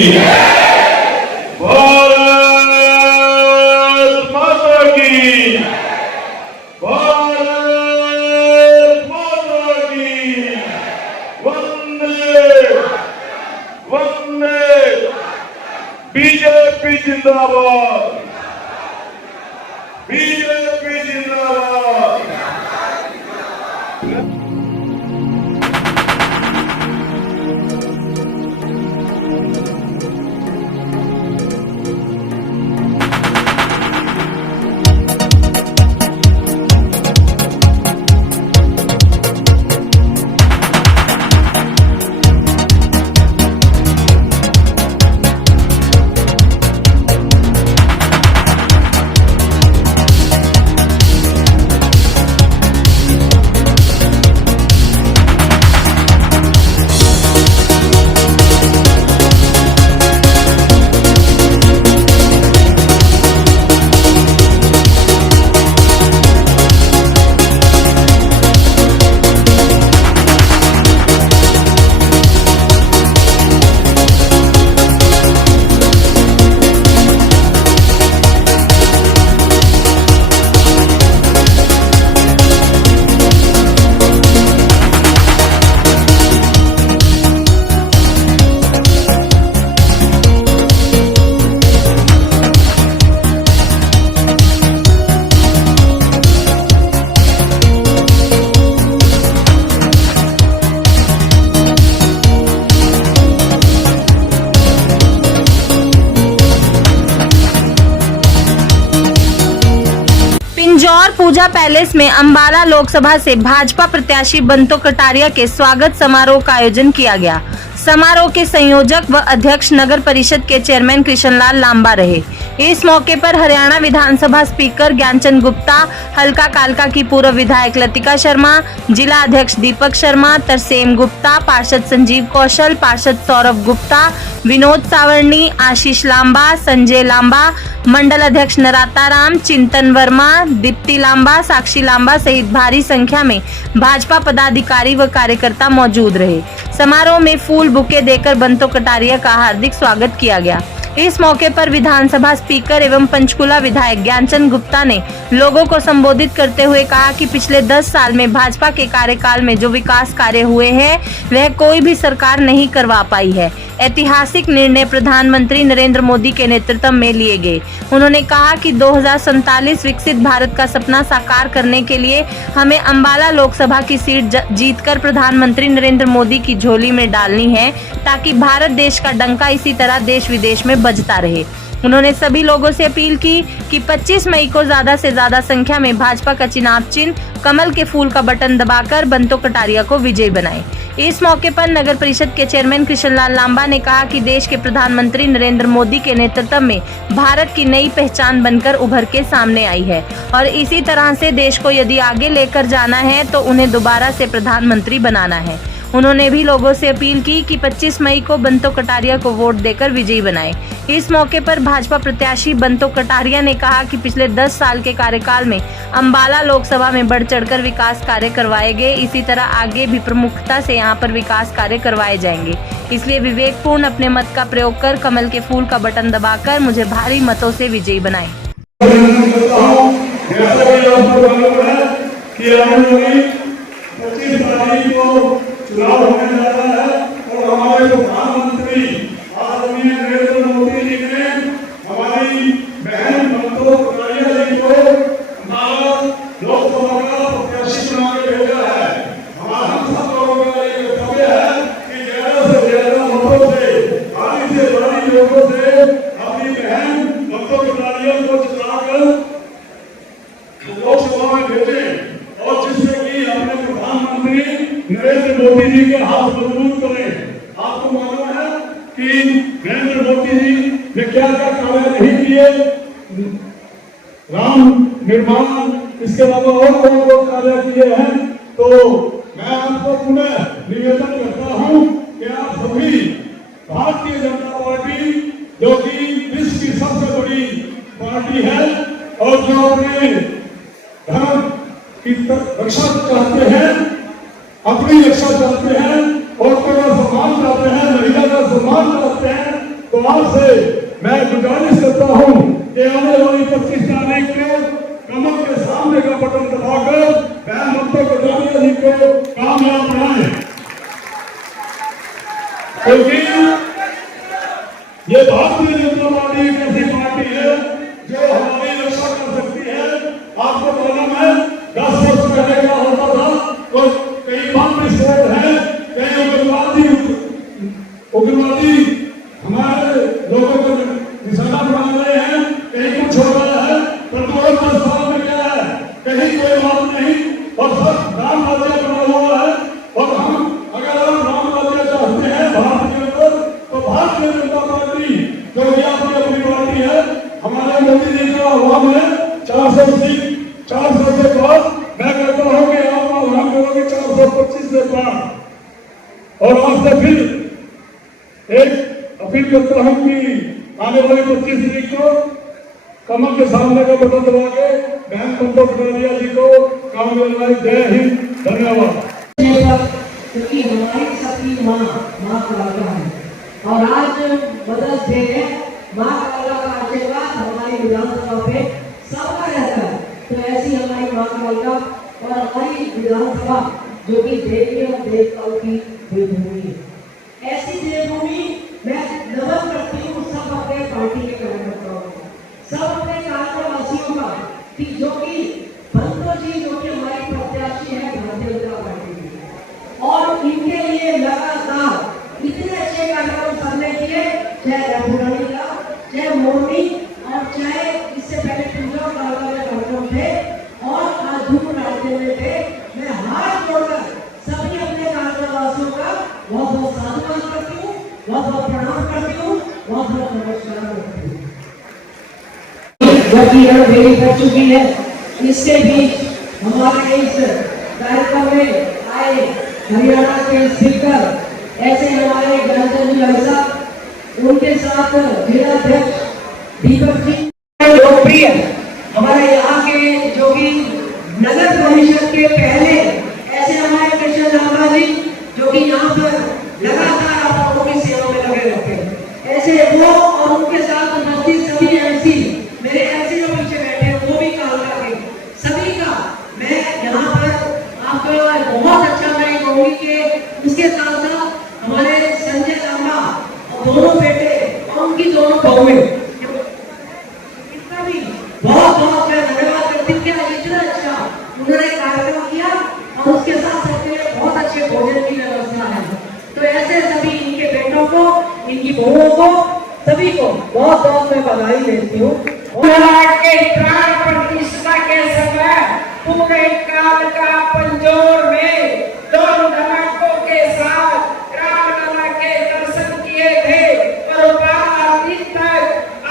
भारत माता की, भारत माता की, वंदे वंदे। बीजेपी जिंदाबाद, बीजेपी जिंदाबाद। पिंजौर पूजा पैलेस में अंबाला लोकसभा से भाजपा प्रत्याशी बंतो कटारिया के स्वागत समारोह का आयोजन किया गया। समारोह के संयोजक व अध्यक्ष नगर परिषद के चेयरमैन कृष्णलाल लांबा रहे। इस मौके पर हरियाणा विधानसभा स्पीकर ज्ञानचंद गुप्ता, हल्का कालका की पूर्व विधायक लतिका शर्मा, जिला अध्यक्ष दीपक शर्मा, तरसेम गुप्ता, पार्षद संजीव कौशल, पार्षद सौरभ गुप्ता, विनोद सावर्णी, आशीष लांबा, संजय लांबा, मंडल अध्यक्ष नराताराम, चिंतन वर्मा, दीप्ति लांबा, साक्षी लांबा सहित भारी संख्या में भाजपा पदाधिकारी व कार्यकर्ता मौजूद रहे। समारोह में फूल बुके देकर बंतो कटारिया का हार्दिक स्वागत किया गया। इस मौके पर विधानसभा स्पीकर एवं पंचकुला विधायक ज्ञानचंद गुप्ता ने लोगों को संबोधित करते हुए कहा कि पिछले 10 साल में भाजपा के कार्यकाल में जो विकास कार्य हुए हैं वह कोई भी सरकार नहीं करवा पाई है। ऐतिहासिक निर्णय प्रधानमंत्री नरेंद्र मोदी के नेतृत्व में लिए गए। उन्होंने कहा कि 2047 विकसित भारत का सपना साकार करने के लिए हमें अंबाला लोकसभा की सीट जीतकर प्रधानमंत्री नरेंद्र मोदी की झोली में डालनी है, ताकि भारत देश का डंका इसी तरह देश विदेश में बजता रहे। उन्होंने सभी लोगों से अपील की कि 25 मई को ज्यादा से ज्यादा संख्या में भाजपा का चुनाव चिन्ह कमल के फूल का बटन दबाकर बंतो कटारिया को विजयी बनाएं। इस मौके पर नगर परिषद के चेयरमैन कृष्णलाल लांबा ने कहा कि देश के प्रधानमंत्री नरेंद्र मोदी के नेतृत्व में भारत की नई पहचान बनकर उभर के सामने आई है और इसी तरह से देश को यदि आगे लेकर जाना है तो उन्हें दोबारा से प्रधानमंत्री बनाना है। उन्होंने भी लोगों से अपील की कि 25 मई को बंतो कटारिया को वोट देकर विजयी बनाएं। इस मौके पर भाजपा प्रत्याशी बंतो कटारिया ने कहा कि पिछले 10 साल के कार्यकाल में अंबाला लोकसभा में बढ़ चढ़कर विकास कार्य करवाए गए। इसी तरह आगे भी प्रमुखता से यहां पर विकास कार्य करवाए जाएंगे। इसलिए विवेकपूर्ण अपने मत का प्रयोग कर कमल के फूल का बटन दबाकर मुझे भारी मतों से विजयी बनाएं। चुनाव होने जा रहा है और हमारे प्रधानमंत्री आदरणीय नरेंद्र मोदी जी ने हमारी बहन बंतो कटारिया जी को अंबाला लोकसभा का प्रत्याशी बना के भेजा है। हमारा हम सब लोगों का ये कर्तव्य है कि ज्यादा से ज्यादा मतों से, बड़ी से बड़ी लोगों से अपनी बहन बंतो कटारिया को जिताकर लोकसभा में भेजें और जिससे कि अपने प्रधानमंत्री नरेंद्र मोदी जी के हाथ मजबूत करें। आपको मालूम है कि नरेंद्र मोदी जी ने क्या क्या कार्य नहीं किए, राम निर्माण, इसके अलावा और बहुत कार्य किए हैं। तो मैं आपको पुनः निवेदन करता हूं कि आप सभी भारतीय जनता पार्टी, जो कि विश्व की सबसे बड़ी पार्टी है और जो अपने धर्म की रक्षा चाहते हैं, अपनी रक्षा चाहते हैं, औरतों का सम्मान चाहते हैं, महिला का सम्मान चाहते हैं, तो से मैं गुजारिश करता हूं कि आने वाली 25 तारीख को कमल के सामने का बटन दबाकर बहन ममता कटारिया जी को कामयाब बनाएं, क्योंकि ये भारतीय जनता पार्टी एक ऐसी पार्टी है जो हमारी रक्षा कर सकती है। आपको मालूम है 10 वर्ष पहले क्या होता था, तो कई बम विस्फोट है, कई उग्रवादी हमारे लोगों को निशाना बना रहे हैं, कहीं कुछ हो रहा है, पर 10 साल में क्या है, कहीं कोई बात नहीं और सब राम राज्य बना हुआ है। और हम अगर हम राम राज्य चाहते हैं भारत के अंदर, तो भारतीय जनता पार्टी जो कि आपकी अपनी पार्टी है, हमारे मोदी जी का आह्वान है 400 सीट, 400 से बाद मैं कहता हूं कि आप आह्वान करोगे 425 से पार। और आज से फिर एक अपील करता हूं कि आने वाली 25 तारीख को कमल के सामने का बटन दबा के बहन ममता कटारिया जी को कामयाब बनाएं। जय हिंद, धन्यवाद। क्योंकि हमारी सबकी माँ काला है और आज मदर्स डे है, माँ काला का आशीर्वाद हमारी विधानसभा पे सबका रहता है। तो ऐसी हमारी माँ काला और हमारी विधानसभा जो कि देवी और देवताओं की देवभूमि है, ऐसी देवभूमि मैं नमन करती हूँ सब अपने पार्टी के कार्यकर्ताओं को, सब अपने कार्यवासियों का, कि जो कि बंतो जी जो कि हमारी प्रत्याशी है भारतीय जनता पार्टी की, और इनके लिए लगातार इतने अच्छे कार्यक्रम सबने किए, चाहे रघुरानी का, चाहे मोदी और चाहे इससे पहले पूजा कालका में कार्यक्रम थे और आज धूप राज्य में थे। मैं हाथ जोड़कर सभी अपने कार्यवासियों का बहुत बहुत साधुवाद करती हूँ, बहुत बहुत प्रणाम करती हूँ, बहुत बहुत नमस्कार करती हूँ। जो कि मेरी कर चुकी है, इसके बीच हमारे इस कार्यक्रम में आए हरियाणा के स्पीकर ऐसे हमारे ज्ञानचंद जी भाई साहब, उनके साथ जिला अध्यक्ष दीपक जी, लोकप्रिय हमारे यहाँ के जो कि नगर परिषद के पहले ऐसे हमारे कृष्ण लामा जी जो कि यहाँ पर लगातार आप लोगों की सेवा में लगे रहते हैं, ऐसे वो और उनके साथ उपस्थित सभी एमसी, मेरे एमसी जो पीछे बैठे हैं वो भी कालका के, सभी का मैं यहाँ पर आपको बहुत अच्छा मैं कहूँगी कि उसके साथ साथ हमारे संजय लामा और दोनों बेटे और उनकी दोनों बहुएं, इतना भी बहुत बहुत मैं धन्यवाद करती हूँ कि इतना अच्छा उन्होंने कार्यक्रम किया और उसके साथ सबके लिए बहुत अच्छे भोजन की व्यवस्था है। तो ऐसे सभी इनके बेटों को, इनकी बहुओं को, सभी को बहुत बहुत मैं बधाई देती हूँ। के प्राण प्रतिष्ठा के समय पूरे कालका पंजोर में दोनों धमाकों के साथ रामलला के दर्शन किए थे। और 12 दिन तक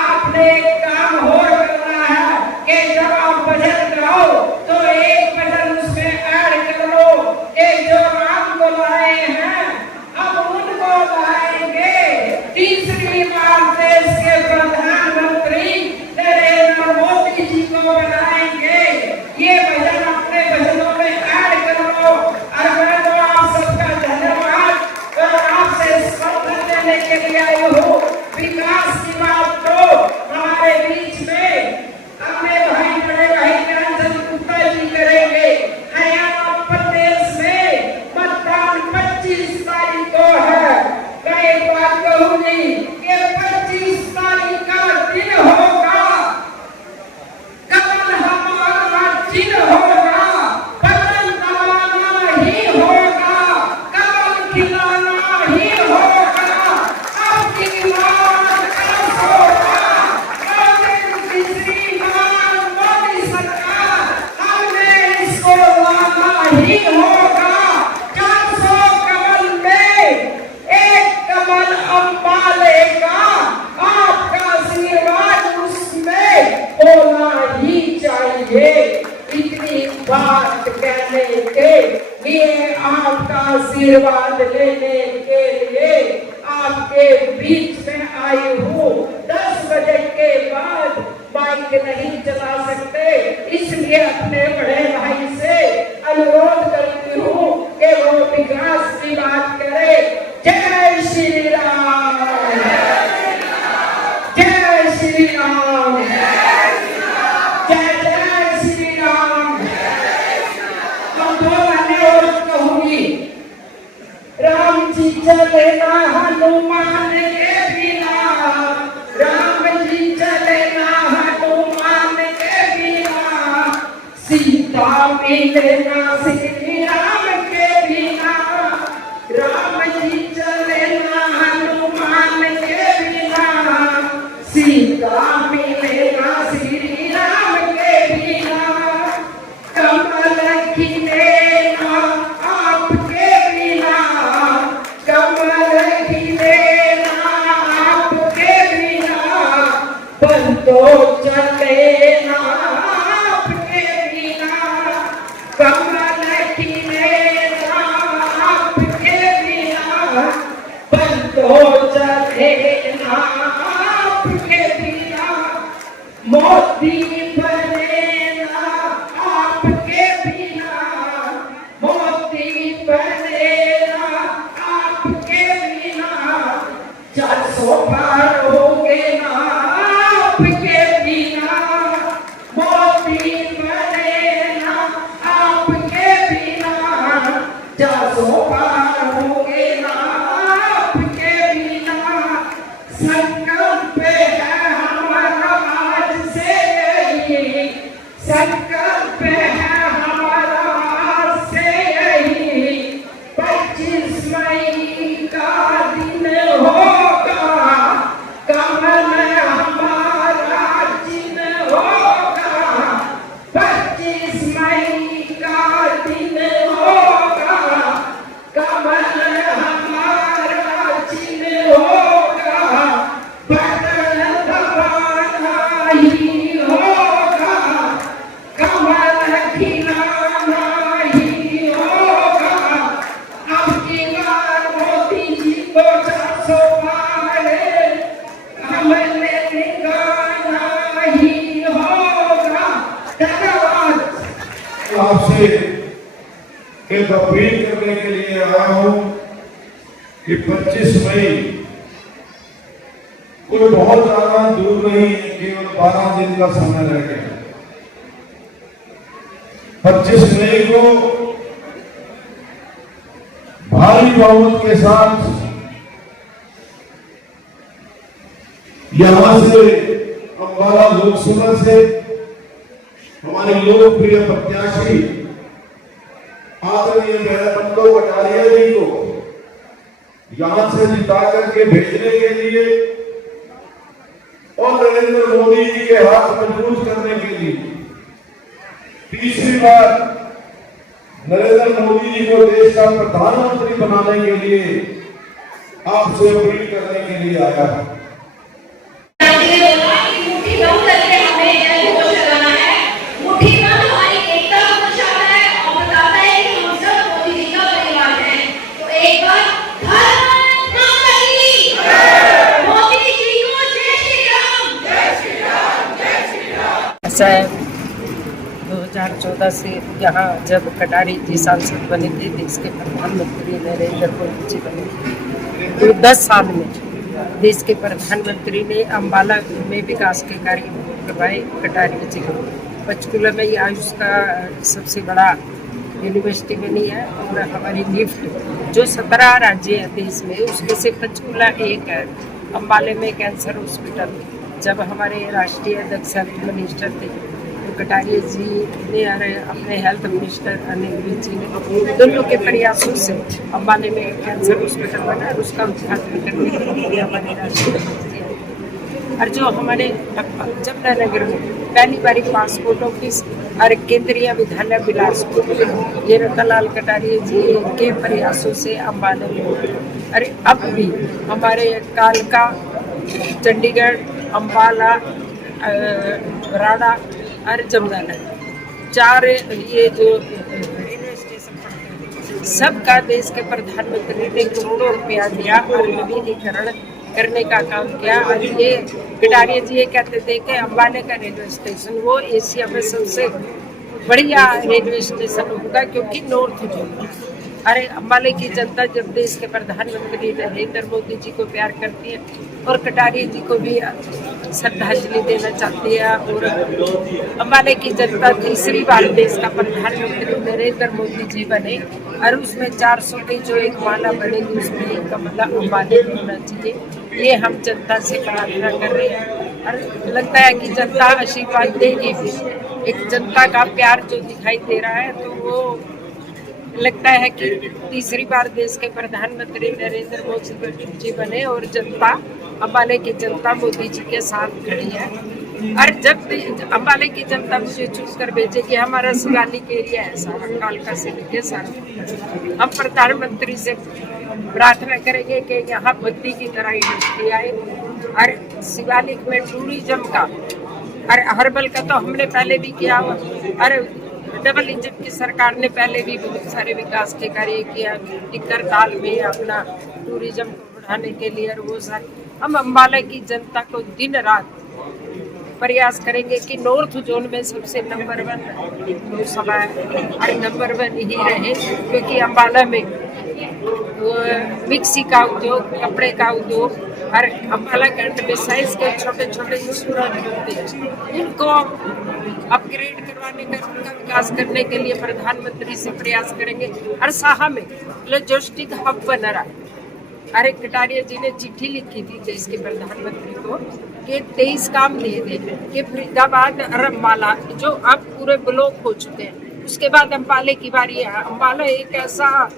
आपने एक काम और करना है कि जब आप भजन गाओ तो एक भजन उसमें ऐड कर लो कि जो राम को लाए हैं हम उनको लाएंगे। तीसरी बार देश के प्रधानमंत्री नरेंद्र मोदी जी को बनाएंगे। ये भजन अपने भजनों में ऐड कर लो। और मैं तो आप सबका धन्यवाद और आपसे समर्थन देने के लिए आई हूँ। विकास की बात तो हमारे बीच में अपने भाई बड़े भाई ज्ञानचंद गुप्ता जी करेंगे। हरियाणा प्रदेश में मतदान 25 तारीख को है। मैं एक बात कहूंगी कि 25 तारीख का दिन होगा, कमल हमारा चिन्ह होगा, बटन दबाना ही होगा, कमल खिलाना ही होगा। आपकी बात ऐसा होगा, तीसरी बार मोदी सरकार हमने इसको लाना ही होगा। 400 कमल में एक कमल अम्बाले का, आपका आशीर्वाद उसमें होना ही चाहिए। इतनी बात कहने के लिए, आपका आशीर्वाद लेने के लिए आपके बीच में आई हूँ। 10 बजे के बाद बाइक नहीं चला सकते, इसलिए अपने बड़े भाई से अनुरोध करती हूँ कि वो विकास की बात करे। जय श्री राम। चले ना हनुमान के बिना, राम जी चले ना हनुमान के बिना, सीता मिले ना श्री राम के बिना, राम जी चले ना हनुमान के बिना, सीता मिले ना श्री राम के बिना, कमल खिले ना आपके बिना, कमल खिले ना आपके बिना, बंदो चले ना आपके बिना, कमल खिले ना आपके बिना, बंदो चले ना आपके बिना, मोती बने ना आपके बिना, मोती बने ना आपके बिना, 400 पार होगे ना आपके बिना, मोती बने ना आपके बिना, 400 पार होगे ना आपके बिना, संकल्प है हमारा आज से यही, संकल्प है हमारा आज से यही, 25 मई का दिन होगा, कमल हमारा चिन्ह होगा, 25 मई का दिन होगा, कमल हमारा चिन्ह होगा, बटन दबाना ही होगा, कमल खिलाना ही होगा, अब की बार मोदी जी को 400 पार हमने निकालना ही होगा। धन्यवाद। आपसे एक अपील करने के लिए आया हूं कि 25 मई कोई बहुत ज्यादा दूर नहीं है, केवल 12 दिन का समय रह गया। 25 मई को भारी बहुमत के साथ यहां से अम्बाला लोकसभा से हमारे लोकप्रिय प्रत्याशी आदरणीय बहन बंतो कटारिया जी को यहां से जिता करके भेजने के लिए और नरेंद्र मोदी जी के हाथ मजबूत करने के लिए तीसरी बार नरेंद्र मोदी जी को देश का प्रधानमंत्री बनाने के लिए आपसे अपील करने के लिए आया है। मुट्ठी बंद करके हमें जय घोष लगाना है। मुट्ठी बंद हमारी एकता को दर्शाता है और बताता है कि हम सब मोदी जी का परिवार हैं। तो एक बार भारत माता की जय, मोदी जी को जय श्री राम, जय श्री राम, जय श्री राम। ऐसा है 2014 से यहाँ जब कटारी जी सांसद बने थे, देश के प्रधानमंत्री नरेंद्र मोदी जी बने थे, तो 10 साल में देश के प्रधानमंत्री ने अम्बाला में विकास के कार्य करवाए। कटारी जी पंचकूला में ये आयुष का सबसे बड़ा यूनिवर्सिटी बनी है और हमारी लिफ्ट जो 17 राज्य है देश में उसमें से पंचकूला एक है। अम्बाले में कैंसर हॉस्पिटल, जब हमारे राष्ट्रीय अध्यक्ष हेल्थ मिनिस्टर थे तो कटारिया जी ने अपने हेल्थ मिनिस्टर अनिल विज जी ने दोनों के प्रयासों से अम्बाले में कैंसर हॉस्पिटल बना और उसका उद्घाटन करने के लिए हमारे राष्ट्रीय अध्यक्ष जी और जो हमारे जमुनानगर में पहली बारी पासपोर्ट ऑफिस और केंद्रीय विद्यालय बिलासपुर ये रतनलाल कटारिया जी के प्रयासों से अम्बाले में। अरे अब भी हमारे कालका, चंडीगढ़, अम्बाला, राड़ा और जमुनानगर 4 ये जो रेलवे स्टेशन सबका देश के प्रधानमंत्री ने करोड़ों रुपया दिया और नवीनीकरण करने का काम किया। और ये कटारिया जी ये कहते थे कि अम्बाले का रेलवे स्टेशन वो एशिया में सबसे बढ़िया रेलवे स्टेशन होगा क्योंकि नॉर्थ जोन। अरे अम्बाले की जनता जब देश के प्रधानमंत्री नरेंद्र मोदी जी को प्यार करती है और कटारिया जी को भी श्रद्धांजलि देना चाहती है और अम्बाले की जनता तीसरी बार देश का प्रधानमंत्री नरेंद्र मोदी जी बने और उसमें 400 की जो एक माला बनेगी उसमें एक कमला अंबाले होना चाहिए। ये हम जनता से प्रार्थना कर रहे हैं और लगता है कि जनता आशीर्वाद देगी भी। एक जनता का प्यार जो दिखाई दे रहा है, तो वो लगता है कि तीसरी बार देश के प्रधानमंत्री नरेंद्र मोदी जी बने और जनता, अंबाले की जनता मोदी जी के साथ खड़ी है। और जब अंबाले की जनता मुझे चूज कर भेजेगी, हमारा शिवालिक एरिया है सारा, कालका से लेके सारा, हम प्रधानमंत्री से प्रार्थना करेंगे कि यहाँ बद्दी की तरह इंडस्ट्री आए और शिवालिक में टूरिज्म का और हर्बल का तो हमने पहले भी किया। और डबल इंजन की सरकार ने पहले भी बहुत सारे विकास के कार्य किया, टिक्कर ताल में अपना टूरिज्म को बढ़ाने के लिए। और वो सारे हम अंबाला की जनता को दिन रात प्रयास करेंगे कि नॉर्थ जोन में सबसे नंबर 1 लोकसभा और नंबर 1 ही रहे, क्योंकि अंबाला में मिक्सी का उद्योग, कपड़े का उद्योग और अंबाला कैंट में साइज के छोटे छोटे इंस्टीट्यूट होते हैं, उनको अपग्रेड करवाने का, उनका विकास करने के लिए प्रधानमंत्री से प्रयास करेंगे। और साहा में लॉजिस्टिक हब बन रहा है। अरे कटारिया जी ने चिट्ठी लिखी थी देश के प्रधानमंत्री को कि 23 काम दे दे कि फरीदाबाद और अम्बाला जो अब पूरे ब्लॉक हो चुके हैं, उसके बाद अम्बाले की बारी है। अम्बाला एक ऐसा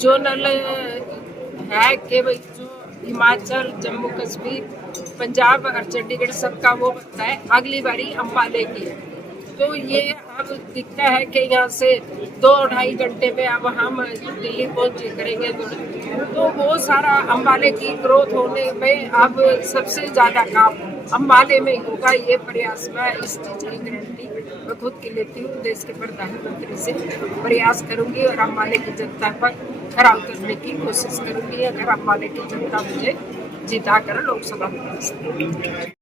जोनल है कि जो हिमाचल, जम्मू कश्मीर, पंजाब और चंडीगढ़ सबका वो बनता है, अगली बारी अम्बाले की है। तो ये अब दिखता है कि यहाँ से 2-2.5 घंटे में अब हम दिल्ली पहुँच करेंगे, तो वो सारा अम्बाले की ग्रोथ होने में अब सबसे ज़्यादा काम अम्बाले में होगा। ये प्रयास मैं इस चीज़ की गारंटी मैं खुद की लेती हूँ, देश के प्रधानमंत्री से प्रयास करूँगी और अम्बाले की जनता पर खराब करने की कोशिश करूँगी अगर अम्बाले की जनता मुझे जिता कर लोकसभा में।